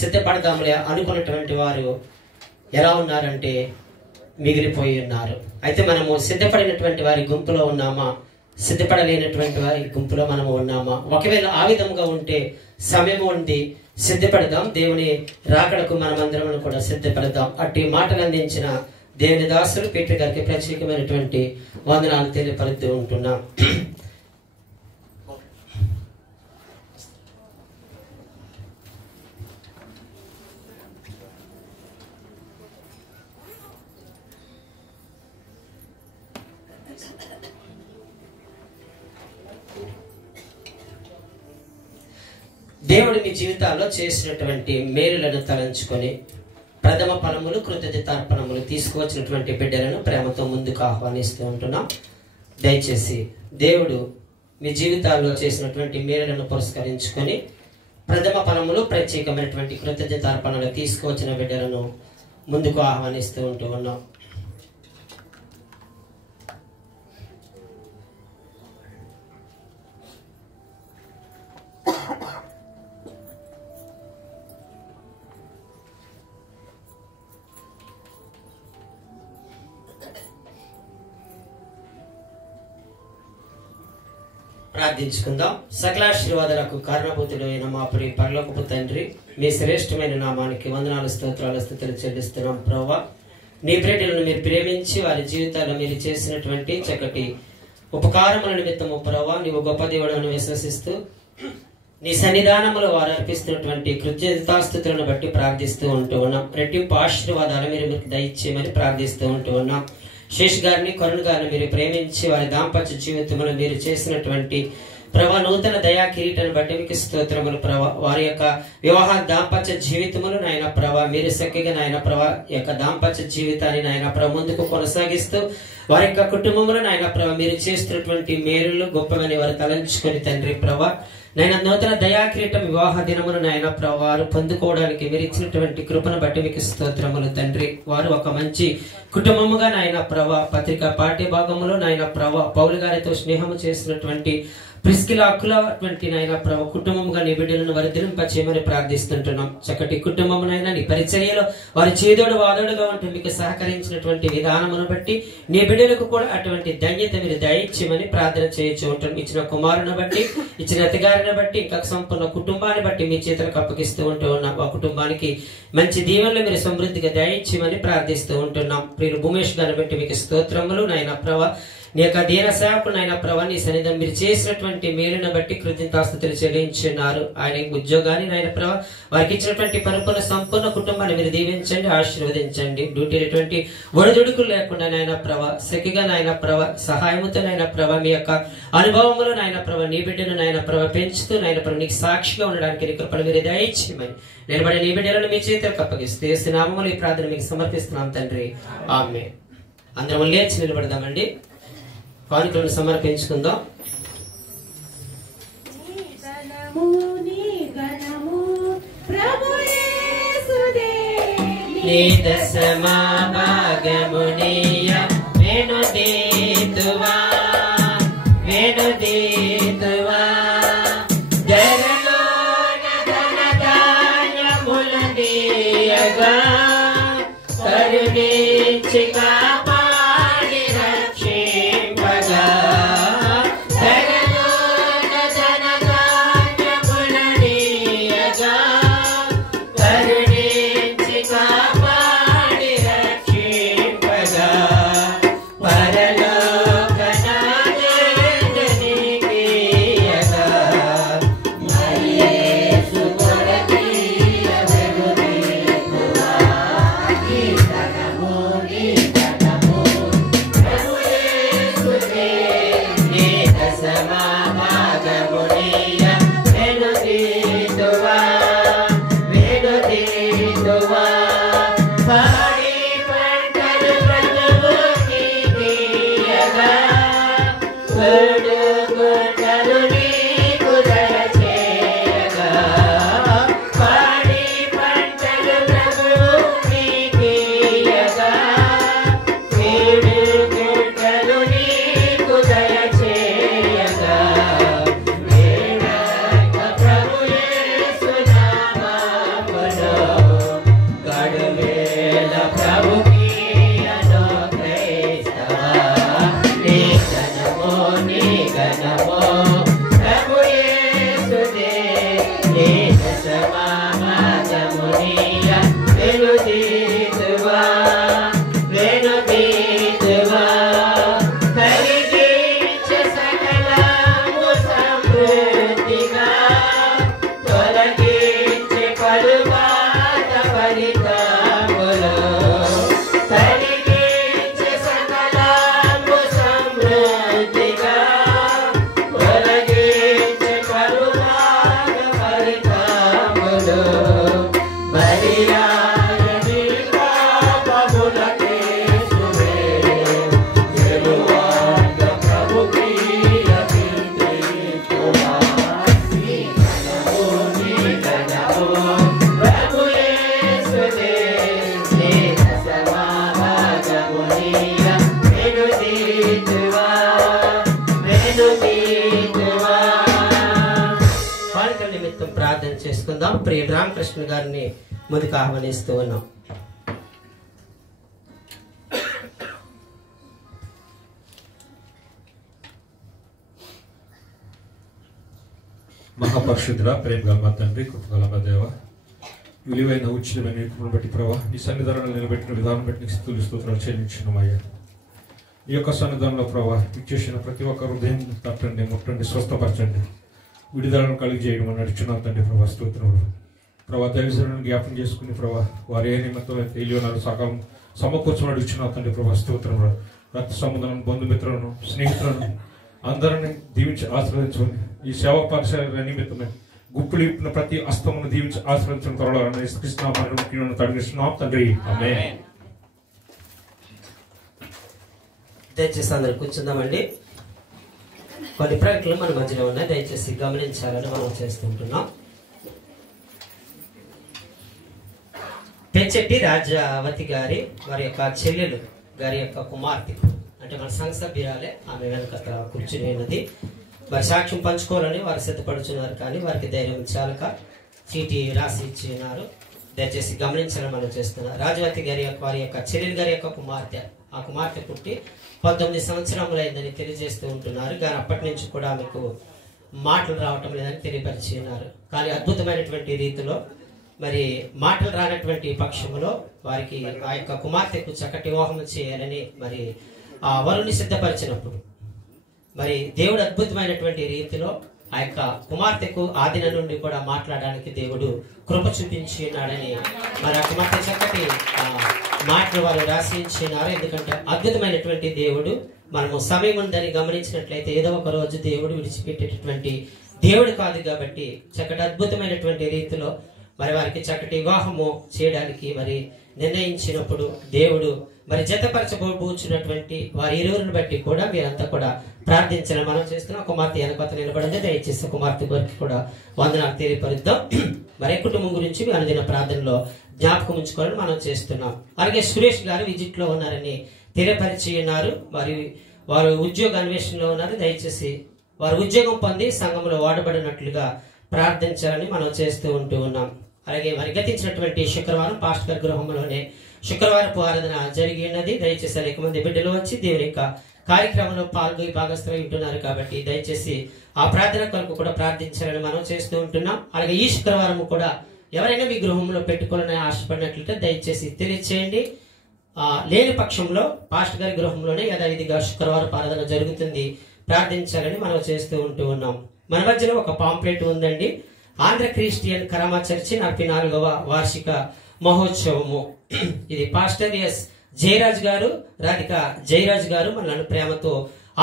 సిద్ధపడదాంలే అనుకున్నటువంటి వారు ఎలా ఉన్నారంటే మిగిలిపోయి ఉన్నారు. అయితే మనము సిద్ధపడినటువంటి వారి గుంపులో ఉన్నామా, సిద్ధపడలేనటువంటి వారి గుంపులో మనము ఉన్నామా? ఒకవేళ ఆ విధంగా ఉంటే సమయం ఉంది, సిద్ధపడదాం. దేవుని రాకడకు మనమందరం కూడా సిద్ధపడదాం. అట్టి మాటలు అందించిన దేవుని దాసులు పీటర్ గారికి ప్రత్యేకమైనటువంటి వందనాలు తెలియపరుస్తూ ఉంటున్నాం. దేవుడు మీ జీవితాల్లో చేసినటువంటి మేలులను తలంచుకొని ప్రథమ ఫలములు, కృతజ్ఞతార్పణములు తీసుకువచ్చినటువంటి బిడ్డలను ప్రేమతో ముందుకు ఆహ్వానిస్తూ ఉంటున్నాం. దయచేసి దేవుడు మీ జీవితాల్లో చేసినటువంటి మేలులను పురస్కరించుకొని ప్రథమ ఫలములు, ప్రత్యేకమైనటువంటి కృతజ్ఞతార్పణలు తీసుకువచ్చిన బిడ్డలను ముందుకు ఆహ్వానిస్తూ ఉంటూ ఉన్నాం. ప్రార్థించుకుందాం. సకలాశీర్వాదాలకు కారణభూతుడు అయిన మా ప్రియ పరలోకపు తండ్రి, మీ శ్రేష్టమైన నామానికి వందనాలు, స్తోత్రాలు, స్తుతులు చెల్లిస్తున్నాం. ప్రభువా, నీ బిడ్డలను మీరు ప్రేమించి వారి జీవితాల్లో మీరు చేసినటువంటి చక్కటి ఉపకారముల నిమిత్తము ప్రభువా, నీవు గొప్ప దేవుడని విశ్వసిస్తూ నీ సన్నిధానంలో వారు అర్పిస్తున్నటువంటి కృతజ్ఞతాస్తుతులను బట్టి ప్రార్థిస్తూ ఉంటూ ఉన్నాం. రెట్టింపు ఆశీర్వాదాలు మీరు మీకు దయచేయమని ప్రార్థిస్తూ ఉంటూ ఉన్నాం. శేష్ గారిని, కరుణ్ గారిని మీరు ప్రేమించి వారి దాంపత్య జీవితంలో మీరు చేసినటువంటి ప్రభా నూతన దయా కిరీటాన్ని బట్టి మీకు స్తోత్రములు ప్రభా. వారి యొక్క వివాహ దాంపత్య జీవితములు నాయన ప్రభా మీరు చక్కగా నాయన ప్రభా యొక్క దాంపత్య జీవితాన్ని నాయన ప్రభా ముందుకు కొనసాగిస్తూ వారి యొక్క కుటుంబంలో నాయన ప్రభా మీరు చేస్తున్నటువంటి మేలులు గొప్పగానే వారు తలంచుకొని తండ్రి ప్రభా నాయన నూతన దయా కిరీటం వివాహ దినములు నాయన ప్రభా వారు పొందుకోవడానికి మీరు ఇచ్చినటువంటి కృపను బట్టి మీకు స్తోత్రములు తండ్రి. వారు ఒక మంచి కుటుంబముగా నాయన ప్రభా పత్రిక పాఠ్య భాగములో నాయన ప్రభా పౌలు గారితో స్నేహము చేసినటువంటి ప్రిస్కిల అక్కులటువంటి నాయన ప్రభా కుటుంబముగా నీ బిడ్డలను వర్ధిల్లింపచేయమని ప్రార్థిస్తుంటున్నాం. చక్కటి కుటుంబమునైనా నీ పరిచర్యలో వారి చేదోడు వాదోడుగా ఉంటూ మీకు సహకరించినటువంటి విధానమును బట్టి నీ బిడ్డలకు కూడా అటువంటి ధన్యత మీరు దయచేయమని ప్రార్థన చేయొచ్చు ఉంటాం. ఇచ్చిన కుమారుని బట్టి, ఇచ్చిన అతిగారిని బట్టి, ఇంకా సంపూర్ణ కుటుంబాన్ని బట్టి మీ చేతులకు అప్పగిస్తూ ఉంటూ ఉన్నాం. ఆ కుటుంబానికి మంచి దీవెనలు మీరు సమృద్ధిగా దయచేయమని ప్రార్థిస్తూ ఉంటున్నాం. ప్రియులు భూమేష్ గారిని బట్టి మీకు స్తోత్రములు నాయన ప్రభా. నీ యొక్క దీన సేవకుడు నాయన ప్రభా నీ సన్నిధిలో మీరు చేసినటువంటి మేలును బట్టి కృతజ్ఞతాస్తుతులు చెల్లించున్నారు. ఆయన ఉద్యోగాన్ని నాయన ప్రభా వారికి ఇచ్చినటువంటి పరిపూర్ణ సంపూర్ణ కుటుంబాన్ని మీరు దీవించండి, ఆశీర్వదించండి. డ్యూటీలటువంటి ఒడిదుడుకులు లేకుండా నాయన ప్రభా సఖిగా నాయన ప్రభా సహాయముతో నాయన ప్రభా మీ యొక్క అనుభవములు నాయన ప్రభా నీ బిడ్డను నాయన ప్రభా పెంచుతూ నాయన ప్రభా నీకు సాక్షిగా ఉండడానికి నీ కృపను మీరు దయచేయమని నిలబడి నీ బిడ్డలను మీ చేతులకు అప్పగిస్తూ యేసు నామములో ఈ ప్రార్థన మీకు సమర్పిస్తున్నాం తండ్రి, ఆమేన్. అందరం లేచి నిలబడదామండి, కానుకలను సమర్పించుకుందాం. నీ దశమా భాగమునియ వేణుదీతువా వేణుదీతువా జరలోన ధనధాన్యములనీయగా కరుణించి కాపాడి రక్షింపగా జరలోన ధనధాన్యములనీయగా కరుణించి కాపాడి రక్షింపగా పరలోకనాథనీయగా ప్రియుడు రామకృష్ణ గారిని ముందుకు ఆహ్వానిస్తూ ఉన్నాం. మహాపరిశుద్ధుడా, ప్రేమగల మా తండ్రి, కృపగల మా దేవ, విలువైన ఉచితమైన కృపను బట్టి ప్రభా, నీ సన్నిధానంలో నిలబెట్టిన విధానం బట్టి నీకు స్తుతులు స్తోత్రాలు చెల్లించున్నామయ్యా. ఈ యొక్క సన్నిధానంలో ప్రభా ఇచ్చేసిన ప్రతి ఒక్క హృదయం తట్టండి, ముట్టండి, స్వస్థపరచండి, విడుదలను కలిగి చేయడం అని నడుచున్నాం తండ్రి ప్రభా. స్తోత్రములు ప్రభా. దైవజనులను జ్ఞాపం చేసుకుని ప్రభా, వారు ఏ నిమిత్తం తెలియనారు సకాలం సమకూర్చమని అడుగుచున్నాం తండ్రి ప్రభా. స్తోత్రములు. రక్త సంబంధులను, బంధుమిత్రులను, స్నేహితులను అందరినీ దీవించి ఆశీర్వదించుకొని ఈ సేవా పరిసర నిమిత్తమే గుప్పులు ఇప్పిన ప్రతి అస్తమును దీవించి ఆశీర్వదించిన త్వరలో కృష్ణ తడిగిస్తున్నాం తండ్రి. ఆమేన్. దయచేసి అందరూ కూర్చుందామండి. కొన్ని ప్రకటనలు మన మధ్యలో ఉన్నాయి, దయచేసి గమనించాలని మనం చేస్తుంటున్నాం. పెంచెట్టి రాజావతి గారి వారి యొక్క చెల్లెలు గారి యొక్క కుమార్తె, అంటే మన సంఘ సభ్యురాలే, ఆమె వెనక కూర్చుని ఉన్నది. వారి సాక్ష్యం పంచుకోవాలని వారు సిద్ధపడుతున్నారు, కానీ వారికి ధైర్యం చాలక చీటీ రాసి ఇచ్చినారు. దయచేసి గమనించాలని మనం చేస్తున్నారు. రాజవతి గారి యొక్క వారి యొక్క చెల్లెలు గారి యొక్క కుమార్తె, ఆ కుమార్తె పుట్టి 19 సంవత్సరములైందని తెలియజేస్తూ ఉంటున్నారు. కానీ అప్పటి నుంచి కూడా ఆమెకు మాటలు రావటం లేదని తెలియపరిచి ఉన్నారు. కానీ అద్భుతమైనటువంటి రీతిలో మరి మాటలు రానటువంటి పక్షంలో వారికి ఆ యొక్క కుమార్తెకు చక్కటి వివాహం చేయాలని మరి ఆ వరుని సిద్ధపరిచినప్పుడు మరి దేవుడు అద్భుతమైనటువంటి రీతిలో ఆ యొక్క కుమార్తెకు ఆదిన నుండి కూడా మాట్లాడడానికి దేవుడు కృప చూపించి ఉన్నాడని మరి ఆ కుమార్తె చక్కటి మాటలు వారు రాసించినారు. ఎందుకంటే అద్భుతమైనటువంటి దేవుడు, మనము సమయం ఉందని గమనించినట్లయితే ఏదో ఒక రోజు దేవుడు విడిచిపెట్టేటటువంటి దేవుడు కాదు. కాబట్టి చక్కటి అద్భుతమైనటువంటి రీతిలో మరి వారికి చక్కటి వివాహము చేయడానికి మరి నిర్ణయించినప్పుడు దేవుడు మరి జతపరచబోచున్నటువంటి వారి ఇరువురిని బట్టి కూడా మీరంతా కూడా ప్రార్థించాలని మనం చేస్తున్నాం. కుమార్తె వెనకొత నిలబడింది, దయచేసి కుమార్తె గురించి కూడా వందనాలు తెలియపరుద్దాం. మరి కుటుంబం గురించి మీ అనుదిన ప్రార్థనలో జ్ఞాపకం ఉంచుకోవాలని మనం చేస్తున్నాం. అలాగే సురేష్ గారు విజిట్ లో ఉన్నారని తెలియపరిచి ఉన్నారు. వారు ఉద్యోగ అన్వేషణలో ఉన్నారు. దయచేసి వారు ఉద్యోగం పొంది సంఘంలో వాడబడినట్లుగా ప్రార్థించాలని మనం చేస్తూ ఉన్నాం. అలాగే మరి గతించినటువంటి శుక్రవారం పాస్టర్ గారి గృహంలోనే శుక్రవారపు ఆరాధన జరిగి ఉన్నది. దయచేసి అనేక మంది బిడ్డలు వచ్చి దేవుని యొక్క కార్యక్రమంలో పాల్గొని భాగస్థులై ఉంటున్నారు. కాబట్టి దయచేసి ఆ ప్రార్థన కొరకు కూడా ప్రార్థించాలని మనం చేస్తూ ఉంటున్నాం. అలాగే ఈ శుక్రవారం కూడా ఎవరైనా మీ గృహంలో పెట్టుకోవాలని ఆశపడినట్లయితే దయచేసి తెలియచేయండి. లేని పక్షంలో పాస్టర్ గారి గృహంలోనే యథావిధిగా శుక్రవారం ఆరాధన జరుగుతుంది, ప్రార్థించాలని మనం చేస్తూ ఉన్నాం. మన మధ్యలో ఒక పాంప్లెట్ ఉందండి. ఆంధ్ర క్రిస్టియన్ కరామా చర్చి 44వ వార్షిక మహోత్సవము. ఇది పాస్టర్ ఎస్ జయరాజ్ గారు, రాధిక జయరాజ్ గారు మనల్ని ప్రేమతో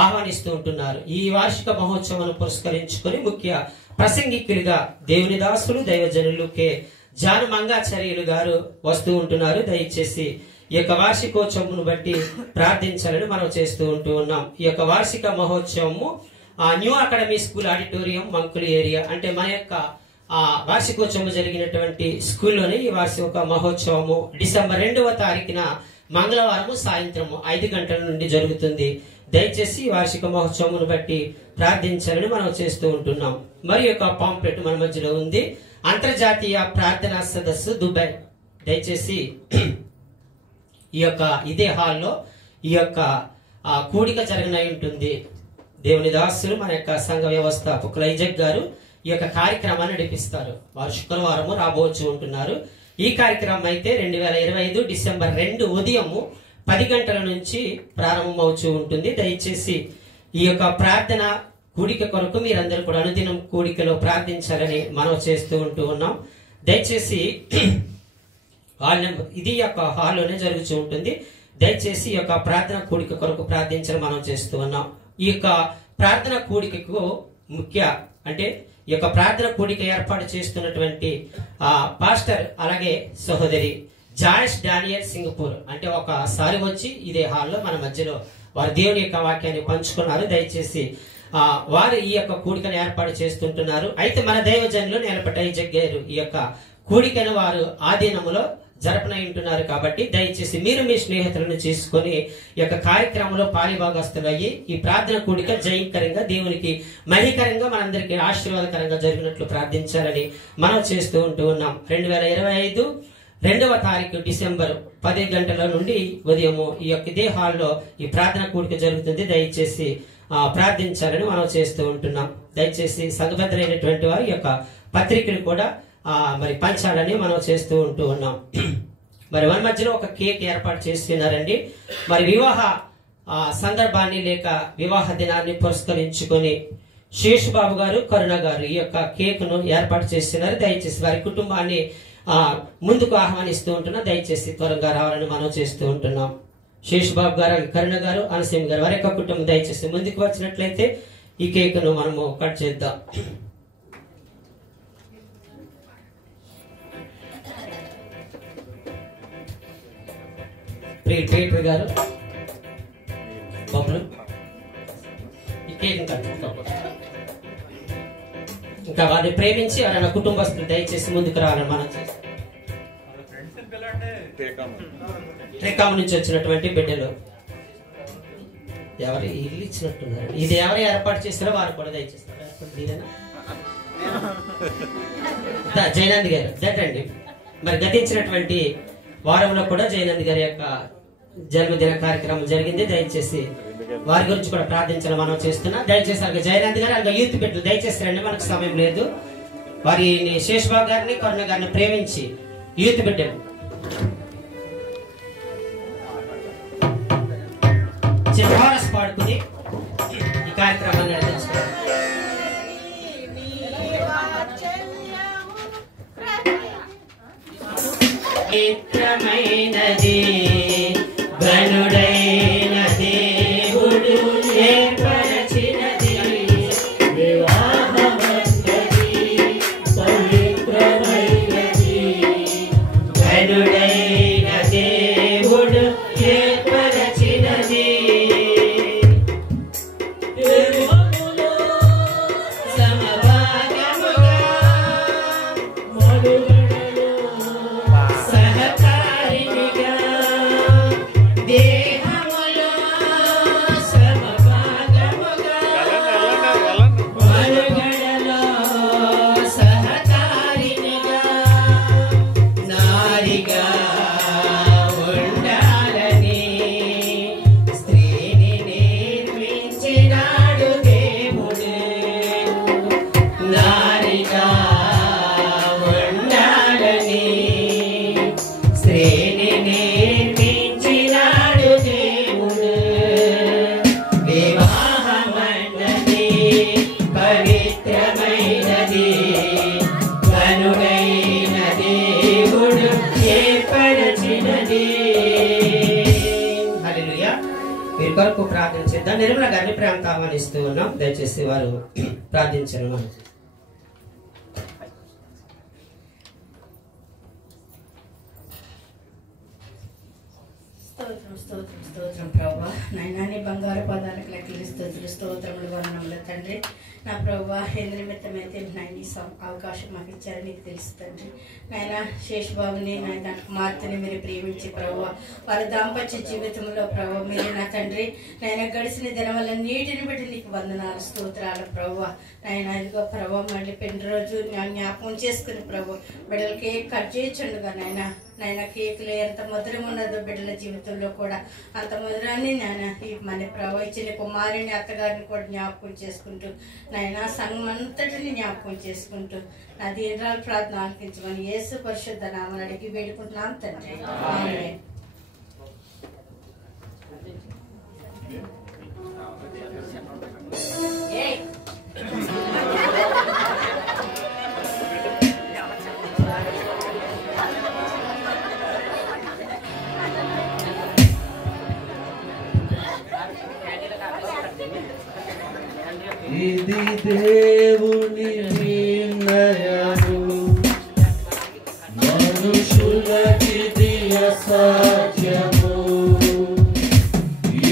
ఆహ్వానిస్తూ ఉంటున్నారు. ఈ వార్షిక మహోత్సవాన్ని పురస్కరించుకొని ముఖ్య ప్రసంగికులుగా దేవుని దాసులు దైవజనులు కె జాను మంగాచార్యులు గారు వస్తూ ఉంటున్నారు. దయచేసి ఈ యొక్క వార్షికోత్సవమును బట్టి ప్రార్థించాలని మనం చేస్తూ ఉన్నాం. ఈ యొక్క వార్షిక మహోత్సవము న్యూ అకాడమీ స్కూల్ ఆడిటోరియం మంకులు ఏరియా, అంటే మన యొక్క వార్షికోత్సవం జరిగినటువంటి స్కూల్లోనే ఈ వార్షిక మహోత్సవము డిసెంబర్ 2వ తారీఖున మంగళవారం సాయంత్రం 5 గంటల నుండి జరుగుతుంది. దయచేసి వార్షిక మహోత్సవమును బట్టి ప్రార్థించాలని మనం చేస్తూ ఉంటున్నాం. మరి యొక్క పాంప్లెట్ మన మధ్యలో ఉంది. అంతర్జాతీయ ప్రార్థనా సదస్సు దుబాయ్. దయచేసి ఈ యొక్క ఇదే హాల్లో ఈ యొక్క కూడిక జరగనై ఉంటుంది. దేవుని దాసులు మన యొక్క సంఘ వ్యవస్థాపకులు ఐజక్ గారు ఈ యొక్క కార్యక్రమాన్ని నడిపిస్తారు. వారు శుక్రవారము రాబోచు ఉంటున్నారు. ఈ కార్యక్రమం అయితే 2025 డిసెంబర్ 2 ఉదయము 10 గంటల నుంచి ప్రారంభమవుతూ ఉంటుంది. దయచేసి ఈ యొక్క ప్రార్థన కూడిక కొరకు మీరందరూ కూడా అనుదినం కూడికలో ప్రార్థించాలని మనం చేస్తూ ఉన్నాం. దయచేసి ఇది యొక్క హాల్లోనే జరుగుతూ ఉంటుంది. దయచేసి ఈ యొక్క ప్రార్థన కూడిక కొరకు ప్రార్థించాలని మనం చేస్తూ ఉన్నాం. ఈ యొక్క ప్రార్థన కూడికకు ముఖ్య అంటే ఈ యొక్క ప్రార్థన కూడిక ఏర్పాటు చేస్తున్నటువంటి పాస్టర్ అలాగే సహోదరి జాయిస్ డానియల్ సింగపూర్, అంటే ఒకసారి వచ్చి ఇదే హాల్లో మన మధ్యలో వారు దేవుని యొక్క వాక్యాన్ని పంచుకున్నారు. దయచేసి వారు ఈ యొక్క కూడికను ఏర్పాటు చేస్తుంటున్నారు. అయితే మన దైవజనులు నేలపట్ట జగ్గారు ఈ యొక్క కూడికను వారు ఆధీనములో జరపనంటున్నారు. కాబట్టి దయచేసి మీరు మీ స్నేహితులను చేసుకొని ఈ యొక్క కార్యక్రమంలో పాలిభాగస్తులు అయ్యి ఈ ప్రార్థన కూడిక జయకరంగా దేవునికి మహికరంగా మనందరికీ ఆశీర్వాదకరంగా జరిగినట్లు ప్రార్థించాలని మనం చేస్తూ ఉన్నాం. 2025 2వ తారీఖు డిసెంబర్ 10 గంటల నుండి ఉదయము ఈ యొక్క ఇదే హాల్లో ఈ ప్రార్థన కూడిక జరుగుతుంది. దయచేసి ప్రార్థించాలని మనం చేస్తూ ఉంటున్నాం. దయచేసి సంఘబద్ధులైనటువంటి వారు ఈ యొక్క పత్రికలు కూడా మరి పంచాలని మనం చేస్తూ ఉన్నాం. మరి మన మధ్యలో ఒక కేక్ ఏర్పాటు చేస్తున్నారండి. మరి వివాహ సందర్భాన్ని లేక వివాహ దినాన్ని పురస్కరించుకొని శేషుబాబు గారు, కరుణ గారు ఈ యొక్క కేక్ ను ఏర్పాటు చేస్తున్నారు. దయచేసి వారి కుటుంబాన్ని ముందుకు ఆహ్వానిస్తూ ఉంటున్నా. దయచేసి త్వరగా రావాలని మనం చేస్తూ ఉంటున్నాం. శేషుబాబు గారు, కరుణ గారు, అనసీమ గారు వారి యొక్క కుటుంబం దయచేసి ముందుకు వచ్చినట్లయితే ఈ కేక్ ను మనము కట్ చేద్దాం. పీటర్ గారు, బొబ్బలు ఈ కేక్ కట్. ఇంకా వారిని ప్రేమించి ఎవరైనా కుటుంబస్తులు దయచేసి ముందుకు రావాలని మనం చేస్తాం. ట్రెకామ్ నుంచి వచ్చినటువంటి బిడ్డలు ఎవరు ఇల్లు ఇచ్చినట్టున్నారు. ఇది ఎవరు ఏర్పాటు చేస్తారో వారు కూడా దయచేస్తారు. జయనంద్ గారు దటండి. మరి గతించినటువంటి వారంలో కూడా జయనంద్ గారి యొక్క జన్మదిన కార్యక్రమం జరిగింది. దయచేసి వారి గురించి కూడా ప్రార్థించాలని మనం చేస్తున్నాం. దయచేసి అలాగే జయనంద్ గారు అలాగే యూత్ బిడ్డలు దయచేసి రండి, మనకు సమయం లేదు. వారిని శేషబాబు గారిని, కరుణ గారిని ప్రేమించి యూత్ బిడ్డలు చివరస్ పాడుకుని ఈ కార్యక్రమాన్ని నడిపించుకోవాలి. పవిత్రమైనది గనుడైన దేవుడు ఏర్పరచినది వివాహమంతది పవిత్రమైనది గనుడైన దేవుడు ఏర్పరచినది సమభాగముగా సహకారినిగా దేహములో సమభాగముగా మనుగడలో సహకారినిగా నారిగా ఉండాలని స్త్రీని నిర్మించినాడు దేవుడు. నారిగా ఉండాలని స్త్రీని నిర్మించినాడు దేవుడు. వివాహమన్నది పవిత్రమైనది గనుడైన దేవుడు ఏర్పరచినది. హల్లెలూయా. వీరి కొరకు ప్రార్థన చేద్దాం. నిర్మల గారిని ప్రేమతో ఆహ్వానిస్తూ ఉన్నాం. దయచేసి వారు ప్రార్థించారు. మనం స్తోత్రం స్తోత్రం స్తోత్రం ప్రభా. నాయనా నీ బంగారు పదాలకు లెక్కలు స్తోత్రములు వర్ణములు తండ్రి. నా ప్రభా ఎందు నిమిత్తమైతే నాయన ఈ అవకాశం మాకు ఇచ్చారు నీకు తెలుసు తండ్రి. నాయన శేషబాబుని నాయన కుమార్తెని మీరు ప్రేమించి ప్రభా వారి దాంపత్య జీవితంలో ప్రభా మీరు నా తండ్రి నాయన గడిచిన దినవలన్నిటిని బట్టి నీకు వందనాలు స్తోత్రాలు ప్రభా. నాయన ఇదిగో ప్రభా మళ్ళీ పెళ్లి రోజు జ్ఞాపకం చేసుకుని ప్రభు బిడ్డలకి కట్ చేయొచ్చుండగా నాయన కేకులు ఎంత మధురం ఉన్నదో బిడ్డల జీవితంలో కూడా అంత మధురాన్ని నాయన మన ప్రభు ఇచ్చిన కుమారుని అత్తగారిని కూడా జ్ఞాపకం చేసుకుంటూ నాయన సంఘం అంతటిని జ్ఞాపకం చేసుకుంటూ నా దీనరాలు ప్రార్థన ఆలకించమని యేసు పరిశుద్ధ నామమున అడిగి వేడుకుంటున్నాం తండ్రి. ఆమేన్. ఇది దేవుని నిర్ణయము, మనుషులకిది అసాధ్యము.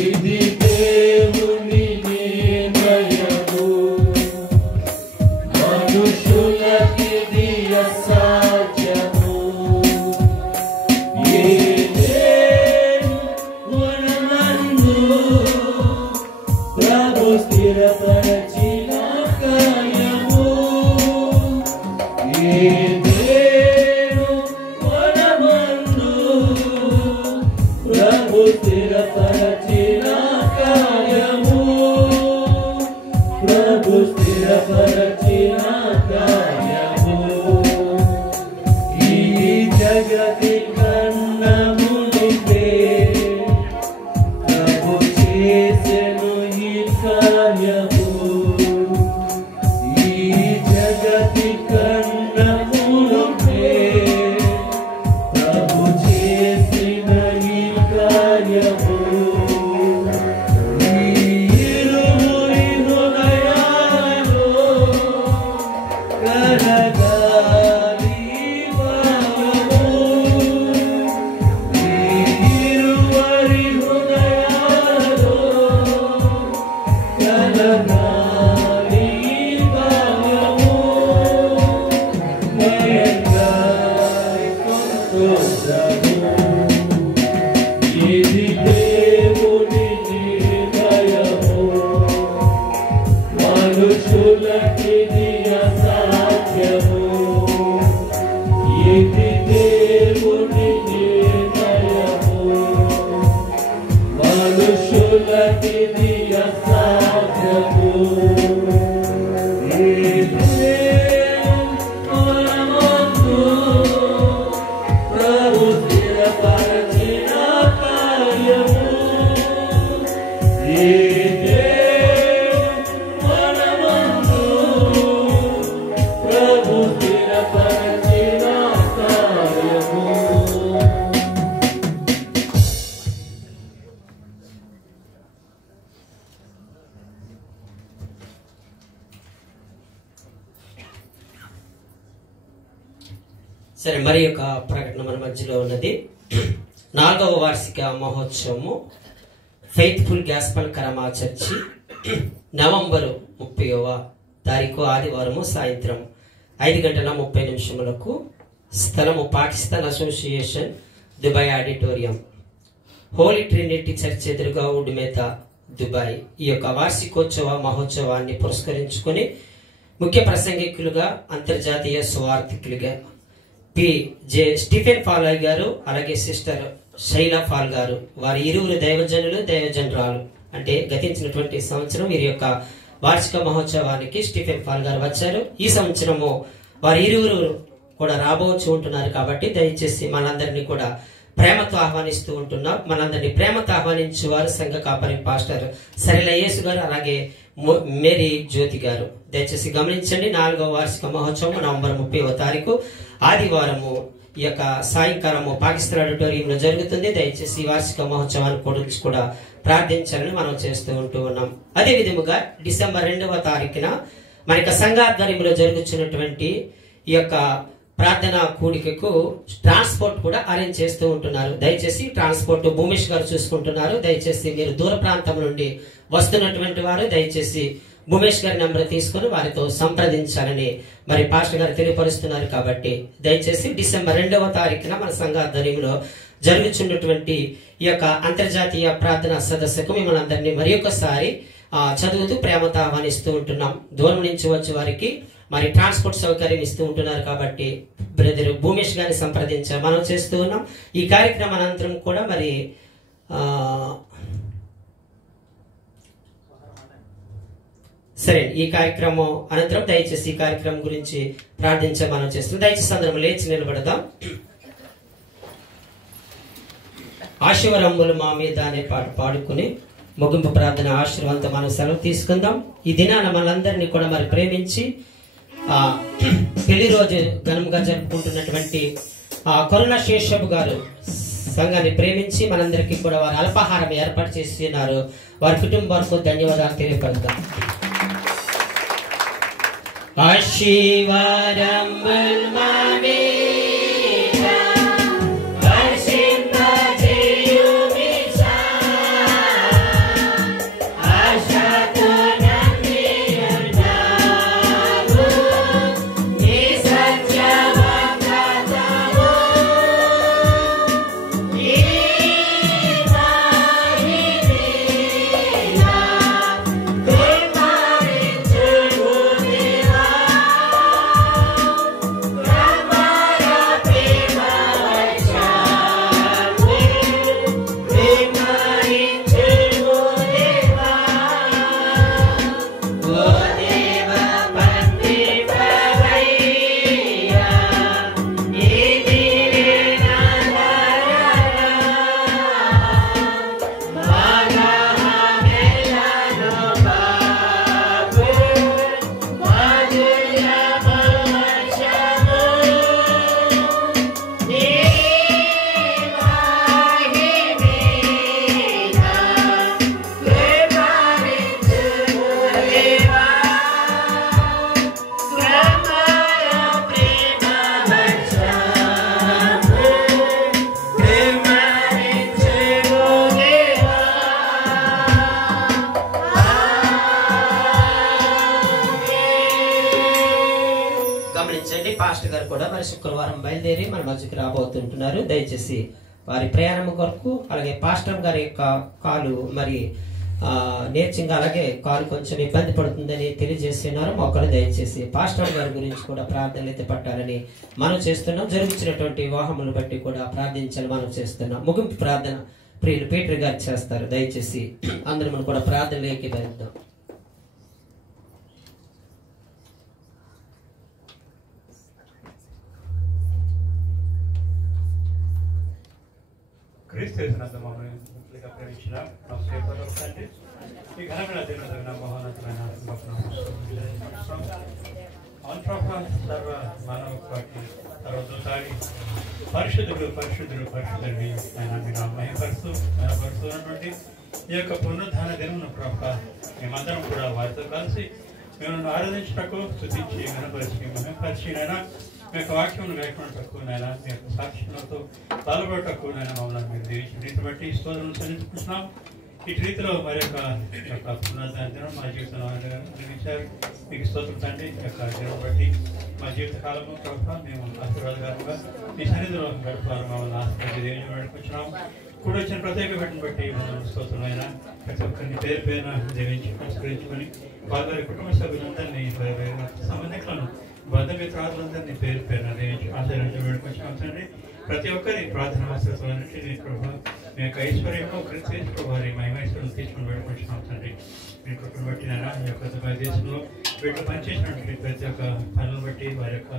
ఇది దేవుని నిర్ణయము, మనుషులకిది అసాధ్యము. జగతి కన్నమునిపే ప్రభు చేసెను ఈ కార్యము ఈ జగతి కన్నమునిపే ప్రభు చేసిన ఈ కార్యము ఇరువురి హృదయాలలో కరగాలి భావము ఇరువురి హృదయాలలో కరగాలి భావము మేఘాలి సంతోషము ఇది దేవుని నిర్ణయము మనుషులకిది అసాధ్యము ఇది దేవుని నిర్ణయము మనుషులకిది అసాధ్యము ఇదే మనమందు ప్రభు స్థిరపరచిన కార్యము ఇదే మనమందు ప్రభు స్థిరపరచిన కార్యము సరే, మరి యొక్క ప్రకటన మన మధ్యలో ఉన్నది. 4వ వార్షిక మహోత్సవము ఫెయిత్ఫుల్ గాస్పల్ కరమా చర్చి నవంబరు 30వ తారీఖు ఆదివారము సాయంత్రం 5:30 స్థలము Pakistan association Dubai auditorium holy trinity church ఎదురుగా ఉడ్మేత దుబాయ్. ఈ యొక్క వార్షికోత్సవ మహోత్సవాన్ని పురస్కరించుకొని ముఖ్య ప్రసంగికులుగా అంతర్జాతీయ స్వార్థికులుగా జె స్టీఫెన్ ఫాల్ గారు, అలాగే సిస్టర్ శైలా ఫాల్ గారు, వారి ఇరువురు దైవజనులు దైవజనరాలు. అంటే గతించినటువంటి సంవత్సరం వీరి యొక్క వార్షిక మహోత్సవానికి స్టీఫెన్ ఫాల్ గారు వచ్చారు. ఈ సంవత్సరము వారి ఇరువురు కూడా రాబోచు ఉంటున్నారు. కాబట్టి దయచేసి మనందరినీ కూడా ప్రేమతో ఆహ్వానిస్తూ ఉంటున్నాం. మనందరినీ ప్రేమతో ఆహ్వానించేవారు సంఘ కాపరి పాస్టర్ సరిల యేసు గారు, అలాగే మేరీ జ్యోతి గారు. దయచేసి గమనించండి. 4వ వార్షిక మహోత్సవం నవంబర్ 30వ తారీఖు ఆదివారము ఈ యొక్క సాయంకాలము పాకిస్తాన్ ఆడిటోరియంలో జరుగుతుంది. దయచేసి ఈ వార్షిక మహోత్సవాన్ని గురించి కూడా ప్రార్థించాలని మనం చేస్తూ ఉంటూ ఉన్నాం. అదే విధముగా డిసెంబర్ 2వ తారీఖున మన యొక్క సంఘాధ్వర్యంలో జరుగుతున్నటువంటి ఈ యొక్క ప్రార్థన కూడికకు ట్రాన్స్పోర్ట్ కూడా అరేంజ్ చేస్తూ ఉంటున్నారు. దయచేసి ట్రాన్స్పోర్ట్ భూమేష్ గారు చూసుకుంటున్నారు. దయచేసి మీరు దూర ప్రాంతం నుండి వస్తున్నటువంటి వారు దయచేసి భూమేష్ గారి నెంబర్ తీసుకుని వారితో సంప్రదించాలని మరి పాస్టర్ గారు తెలియపరుస్తున్నారు. కాబట్టి దయచేసి డిసెంబర్ 2వ తారీఖున మన సంఘాధ్వర్యంలో జరుగుతున్నటువంటి ఈ యొక్క అంతర్జాతీయ ప్రార్థనా సదస్సుకు మిమ్మల్ని అందరినీ మరి ఒకసారి చదువుతూ ప్రేమతో ఆహ్వానిస్తూ ఉంటున్నాం. దూరం నుంచి వచ్చే వారికి మరి ట్రాన్స్పోర్ట్ సౌకర్యం ఇస్తూ ఉంటున్నారు. కాబట్టి బ్రదర్ భూమేష్ గారిని సంప్రదించాలి మనం చేస్తూ ఉన్నాం. ఈ కార్యక్రమం అనంతరం కూడా మరి సరే, ఈ కార్యక్రమం అనంతరం దయచేసి ఈ కార్యక్రమం గురించి ప్రార్థించే మనం చేస్తున్నాం. దయచేసి అందరం లేచి నిలబడదాం. ఆశీర్వాదములు మా మీద అనే పాట పాడుకుని ముగింపు ప్రార్థన ఆశీర్వాదంతో మనం సెలవు తీసుకుందాం. ఈ దినాన మనందరినీ కూడా మరి ప్రేమించి పెళ్లి రోజు ఘనంగా జరుపుకుంటున్నటువంటి కరుణ శేషబ్ గారు సంఘాన్ని ప్రేమించి మనందరికీ కూడా వారు అల్పాహారం ఏర్పాటు చేస్తున్నారు. వారి కుటుంబాలకు ధన్యవాదాలు తెలియపడతాం. ఆశీర్వాదం Bye. పాస్టర్ గారు కూడా మరి శుక్రవారం బయలుదేరి మన మధ్యకి రాబోతుంటున్నారు. దయచేసి వారి ప్రయాణం కొరకు, అలాగే పాస్టర్ గారి యొక్క కాలు మరి నేర్చింగా, అలాగే కాలు కొంచెం ఇబ్బంది పడుతుందని తెలియజేస్తున్నారు. మొక్కలు దయచేసి పాస్టర్ గారి గురించి కూడా ప్రార్థనలు అయితే పట్టాలని మనం చేస్తున్నాం. జరుగుతున్నటువంటి వివాహములను బట్టి కూడా ప్రార్థించాలని మనం చేస్తున్నాం. ముగింపు ప్రార్థన ప్రియులు పీటర్ గారు చేస్తారు. దయచేసి అందరూ మనం కూడా ప్రార్థనలు ఏకీభవిద్దాం. క్రీస్తు యేసునందు మమ్మల్ని ముఖ్యంగా ప్రేమించిన మా ప్రియపరలోక తండ్రి, ఈ ఘనమైన దినమైన మహోన్నతమైన సర్వ మానవ పాటి సర్వదూతాడి పరిశుద్ధుడు పరిశుద్ధుడు పరిశుద్ధుడిని ఆయన మీరు మహిమపరుస్తున్నటువంటి ఈ యొక్క పునరుద్ధాన దినమున ప్రభా మేమందరం కూడా వారితో కలిసి మేము ఆరాధించటకు స్తుతించి గణపరిచి మహిమపరిచినైనా మీ యొక్క వాక్యం వేయకుండాకు నాయన మీ యొక్క సాక్ష్యంతో పాల్గొనటకు నాయన మమ్మల్ని మీరు దీవించి బట్టి స్తోత్రం చెల్లించుకుంటున్నాం. ఈ రీతిలో మరి యొక్క పునరుద్ధరణ మా జీవితంలో నిర్మించారు. మీకు స్తోత్రం తండ్రి. యొక్క దినం బట్టి మా జీవిత కాలంలో ప్రభావ మేము ఆశీర్వాదకరంగా మీ సన్నిధిలో గడపాలి మమ్మల్ని ఆశీర్వాద దేవుని వేడుకొచ్చినాము. కూడా వచ్చిన ప్రత్యేక పెట్టిన బట్టి స్తోత్రమైన ప్రతి ఒక్కరిని పేరు పేరున దీవించి పురస్కరించుకొని వారి కుటుంబ సభ్యులందరినీ సంబంధికులను బంధుమిత్రాదులందరినీ పేరు పేరున దీవించి ఆశీర్వదించి వేడుకొచ్చినాం తండ్రి. ప్రతి ఒక్కరి ప్రార్థన అవసరాలన్నింటినీ ప్రభావ మీ యొక్క ఐశ్వర్యంలో క్రీస్తు వారి మహిమైశ్వర్యం తీసుకుని వేడుకొచ్చినాం తండ్రి. మీ కృపను బట్టి మీ యొక్క దుబాయ్ దేశంలో వీటిలో పనిచేసినటువంటి ప్రతి ఒక్క పనులను బట్టి వారి యొక్క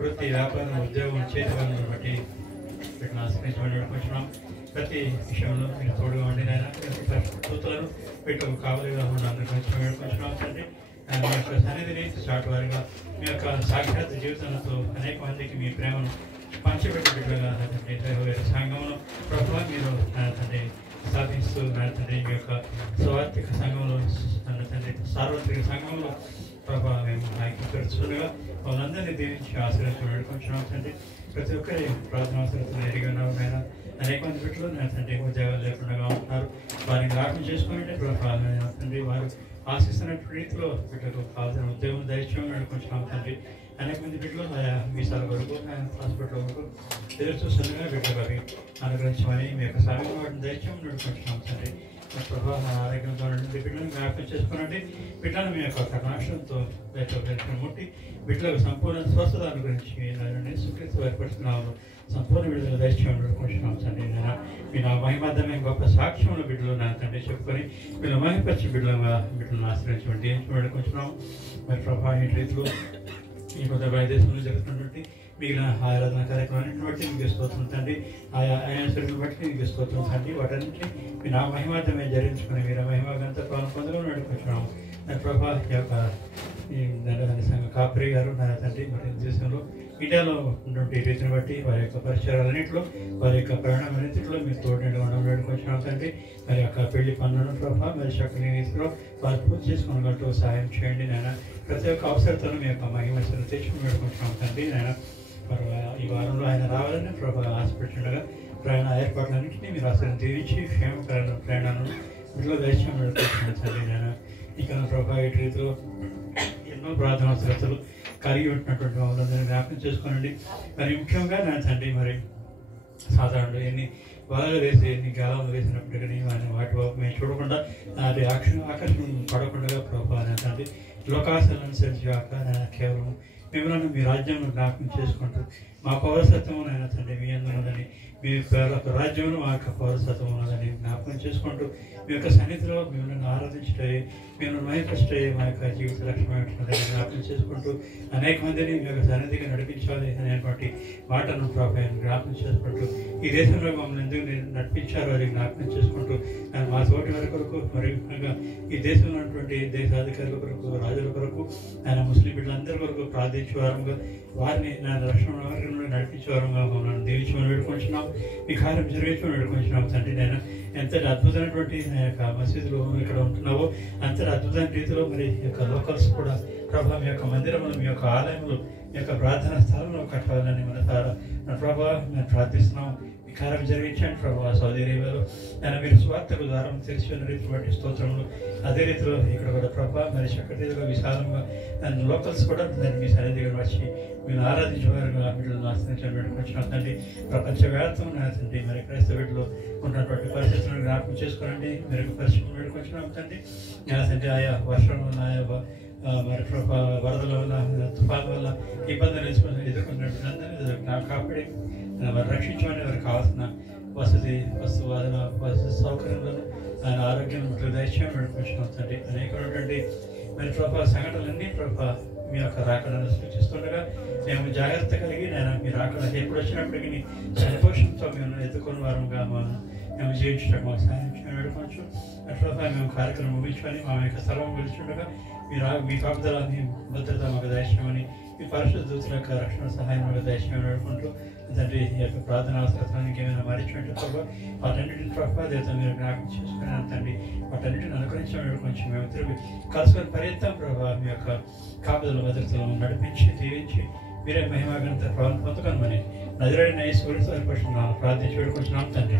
వృత్తి వ్యాపారం ఉద్యోగం చేతి పనులను బట్టి వీటిని ఆశ్రయించమని వేడుకొచ్చినాం. ప్రతి విషయంలో మీరు తోడుగా ఉండి చూస్తారు వీటికి కావలిగా ఉండాలని వేడుకొచ్చినాం తండ్రి. మీ యొక్క సన్నిధిని చాటు వారిగా మీ యొక్క సాక్షాత్ జీవితంతో అనేక మందికి మీ ప్రేమను పంచిపెట్టినట్లుగా సంఘంలో ప్రభుత్వం మీరు తండ్రి స్థాపిస్తూ తండ్రి మీ యొక్క స్వార్థిక సంఘంలో తండ్రి సార్వత్రిక సంఘంలో ప్రభావ మేము ఐక్యపరుచుగా వాళ్ళందరినీ దీవించి ఆశీర్వాదం వేడుకుంటున్నాం తండ్రి. ప్రతి ఒక్కరి ప్రార్థన అవసరం ఎరిగా ఉన్నామైనా అనేక మంది బిడ్డలు తండ్రి ఉద్యోగాలు లేకుండా ఉంటున్నారు. వారిని జ్ఞాపకం చేసుకుంటే ప్రభావ తండ్రి వారు ఆశిస్తున్నటువంటి రీతిలో బిడ్డకు కావాల్సిన ఉద్యోగం దయచేయం వేడుకుంటున్నాం తండ్రి. అనేక మంది బిడ్డలు వీసాల వరకు హాస్పిటల్ వరకు ఎదురు చూస్తుండగా బిడ్డలు అవి అనుగ్రహించమని మీ యొక్క సాయం వాటిని దయచేయం నడుపుకుంటున్నాం తండ్రి. ప్రభావ ఆరోగ్యంతో బిడ్డలను జ్ఞాపకం చేసుకునండి. బిడ్డలు మీ యొక్క కటాక్షంతో ముట్టి బిడ్డలకు సంపూర్ణ స్వస్థత అనుగ్రహించి సుఖిస్తూ ఏర్పడుతున్నాము. సంపూర్ణ విడుదల దయచేయం నడుపుకుంటున్నాం తండ్రి. మీ నా మహిమద్దమే గొప్ప సాక్ష్యంలో బిడ్డలు నా తండ్రి చెప్పుకొని మీరు మహిమపరిచి బిడ్డలను ఆశ్రయించండి వేడుకుంటున్నాము. మరి ప్రభావ ఈ రీతిలో ఈ కొత్త దేశంలో జరుగుతున్నటువంటి మిగిలిన ఆరాధన కార్యక్రమాన్ని బట్టి మీకు స్తోత్రం తండ్రి. ఆయా ఆయనసరిని బట్టి మీకు స్తోత్రం తండ్రి. వాటన్నింటినీ మీ నా మహిమార్థమే జరించుకుని మీరు మహిమగంత పాలన పొందడం నడుపుకుంటున్నాము. ప్రభా ఈ యొక్క సంఘ కాపరి గారు నా తండ్రి మరి దేశంలో ఇండియాలో ఉన్నటువంటి రీతిని బట్టి వారి యొక్క పరిచయాలన్నింటిలో వారి యొక్క ప్రయాణాలన్నింటిలో మీరు తోడు మనం వేడుకొచ్చినాం తండ్రి. మరి యొక్క పెళ్లి పనులను ప్రభావ మరి చక్కని రీతిలో వారు పూర్తి చేసుకోగలటూ సహాయం చేయండి నాయన. ప్రతి ఒక్క అవసరతను మీ యొక్క మహిమను తెచ్చుకుని వేడుకుంటున్నాం తండ్రి నాయన. మరి ఈ వారంలో ఆయన రావాలని ప్రభావ ఆశపెట్టుండగా ప్రయాణ ఏర్పాట్లన్నింటినీ మీరు అసలు దీవించి క్షేమకరమైన ప్రయాణాలను ఇంట్లో దయచేయం వేడుకుంటున్నాం తండ్రి నాయన. ఇక ప్రభావ ఈ రీతిలో ఎన్నో ప్రార్థన అవసరతలు కలిగి ఉంటున్నటువంటి వాళ్ళందరినీ జ్ఞాపకం చేసుకోనండి. మరి ముఖ్యంగా నా తండ్రి మరి సాధారణ ఎన్ని వలలు వేసి ఎన్ని గాలాలు వేసినప్పటికీ వాటి మేము చూడకుండా అది ఆకర్షణ పడకుండా ప్రభావ నా తండ్రి లోకాశాలను అనుసరించి కాక కేవలం మిమ్మల్ని మీ రాజ్యంలో జ్ఞాపకం చేసుకుంటూ మా పౌరసత్వం అయినా తండ్రి మీ అందున్నదని మీ యొక్క రాజ్యంలో మా యొక్క పౌరసత్వం ఉన్నదని జ్ఞాపకం చేసుకుంటూ మీ యొక్క సన్నిధిలో మిమ్మల్ని ఆరాధించటై మిమ్మల్ని మహిపరిచటై మా యొక్క జీవిత లక్ష్యమైనటువంటి జ్ఞాపకం చేసుకుంటూ అనేక మందిని మీ యొక్క సన్నిధిగా నడిపించాలి అనేటువంటి మాటను ప్రభావాన్ని జ్ఞాపకం చేసుకుంటూ ఈ దేశంలో మమ్మల్ని ఎందుకు నడిపించారో అది జ్ఞాపకం చేసుకుంటూ మా తోటి వారి కొరకు మరి ముఖ్యంగా ఈ దేశంలో ఉన్నటువంటి దేశాధికారుల కొరకు రాజుల కొరకు ఆయన ముస్లిం బిడ్డలందరి కొరకు ప్రార్థించే వారంగా వారిని నా రక్షణ నడిపించే వారంగా మమ్మల్ని దీవించమని వేడుకొంచున్నాం. మీ కార్యం జరిగించమని వేడుకొంచున్నాం తండ్రి. నేను ఎంతటి అద్భుతమైనటువంటి నా యొక్క మసీదులు ఇక్కడ ఉంటున్నావో అంతటి అద్భుతమైన రీతిలో మరి యొక్క లోకల్స్ కూడా ప్రభావ మీ యొక్క మందిరములు మీ యొక్క ఆలయములు మీ యొక్క ప్రార్థనా స్థలంలో కట్టాలని మన ద్వారా ప్రభావ మేము ప్రార్థిస్తున్నాం. మీ కార్యం జరిగించండి ప్రభావ. సౌదీ అరేబియాలో ఆయన మీరు స్వార్థకు ద్వారం తెరిచి ఉన్న రీతిని బట్టి స్తోత్రములు. అదే రీతిలో ఇక్కడ కూడా ప్రభావ మరి చక్కటిగా విశాలంగా దాని లోకల్స్ కూడా దాన్ని మీ సన్నిధిగా వచ్చి మీరు ఆరాధించేవారుగా బిడ్డలను ఆశ్రయించడం పెట్టుకొచ్చిన తండ్రి. ప్రపంచవ్యాప్తంగా తండ్రి మరి క్రైస్తవ బిడ్డలు ఉన్నటువంటి పరిస్థితులను జ్ఞాపకం చేసుకోనండి. మీరు పరిస్థితులు పెట్టుకొచ్చినాం తండ్రి. తండ్రి ఆయా వర్షం వల్ల ఆయా మరి వరదల వల్ల తుఫాను వల్ల ఇబ్బందులు ఎదుర్కొన్నట్టు కాపాడి మరి రక్షించమని వారికి కావాల్సిన వసతి సౌకర్యాలను ఆయన ఆరోగ్యం దయచేయమని పెట్టుకొచ్చినాం తండ్రి. అనేకమైనటువంటి మరి సంఘటనలన్నీ మీ యొక్క రాకడను సూచిస్తుండగా మేము జాగ్రత్త కలిగి నేను మీ రాకడ ఎప్పుడు వచ్చినప్పటికీ సంతోషంతో మేము ఎదుర్కొని వారంగా మేము జీవించడం మాకు సాయం వేడుకోవచ్చు. అట్లా మేము కార్యక్రమం ముగించుకొని మా యొక్క స్థలం గెలుచుండగా మీ కాపుదల మీ భద్రత మాకు దయచేయమని మీ పరిశుద్ధ దూతుల యొక్క రక్షణ సహాయం మాకు దయచేయమని వేడుకుంటూ తండ్రి ఈ యొక్క ప్రార్థన అవసరానికి ఏమైనా మరిచినట్టు ప్రభావ వాటన్నిటిని ప్రభావిత మీరు జ్ఞాపకం చేసుకుని తండ్రి వాటన్నిటిని అనుకరించడం వేడుకొంచి మేము తిరిగి కలుసుకొని పర్యంతం ప్రభావ మీ యొక్క కాపుదల భద్రతలను నడిపించి దీవించి మీరే మహిమాగంత ప్రభావం పొందుకోమని నజరేయుడైన యేసుక్రీస్తు వారి పరిశుద్ధ ప్రార్థించి వేడుకొంచున్నాం తండ్రి.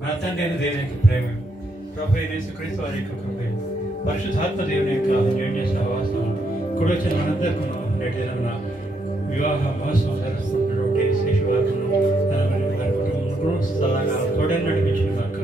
మన తండ్రి అయిన దేవుని యొక్క ప్రేమ ప్రభు యేసుక్రీస్తు వారి యొక్క కృప పరిశుద్ధాత్మ దేవుని యొక్క అన్యోన్య సహవాసం కూడా వచ్చిన మనందరికీ నేటి దిన వివాహ మహోత్సవం జరుపుకుంటున్నటువంటి శేషవాకులను వారి కుటుంబంలో సదాగా తోడే నడిపించిన కాక.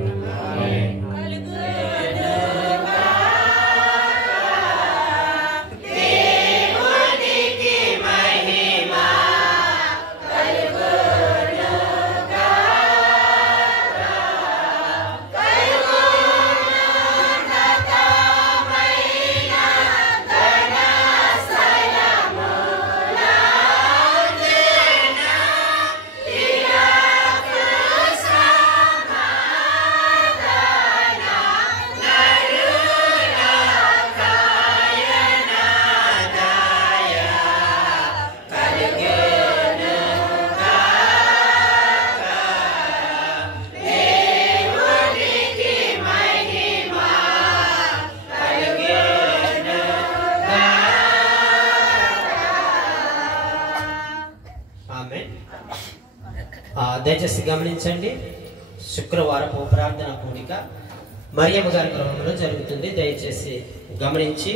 దయచేసి గమనించండి, శుక్రవారపు ప్రార్థన కూడిక మరియమ్మ గారి గృహంలో జరుగుతుంది. దయచేసి గమనించి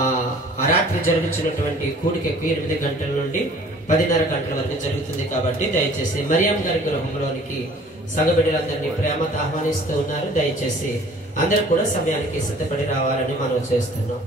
ఆ రాత్రి జరుగుతున్నటువంటి కూడికకు 8 గంటల నుండి 10:30 గంటల వరకు జరుగుతుంది. కాబట్టి దయచేసి మరియమ్మ గారి గృహంలోనికి సంఘబిడ్డలందరినీ ప్రేమతో ఆహ్వానిస్తూ ఉన్నారు. దయచేసి అందరూ కూడా సమయానికి సిద్ధపడి రావాలని మనం చేస్తున్నాం.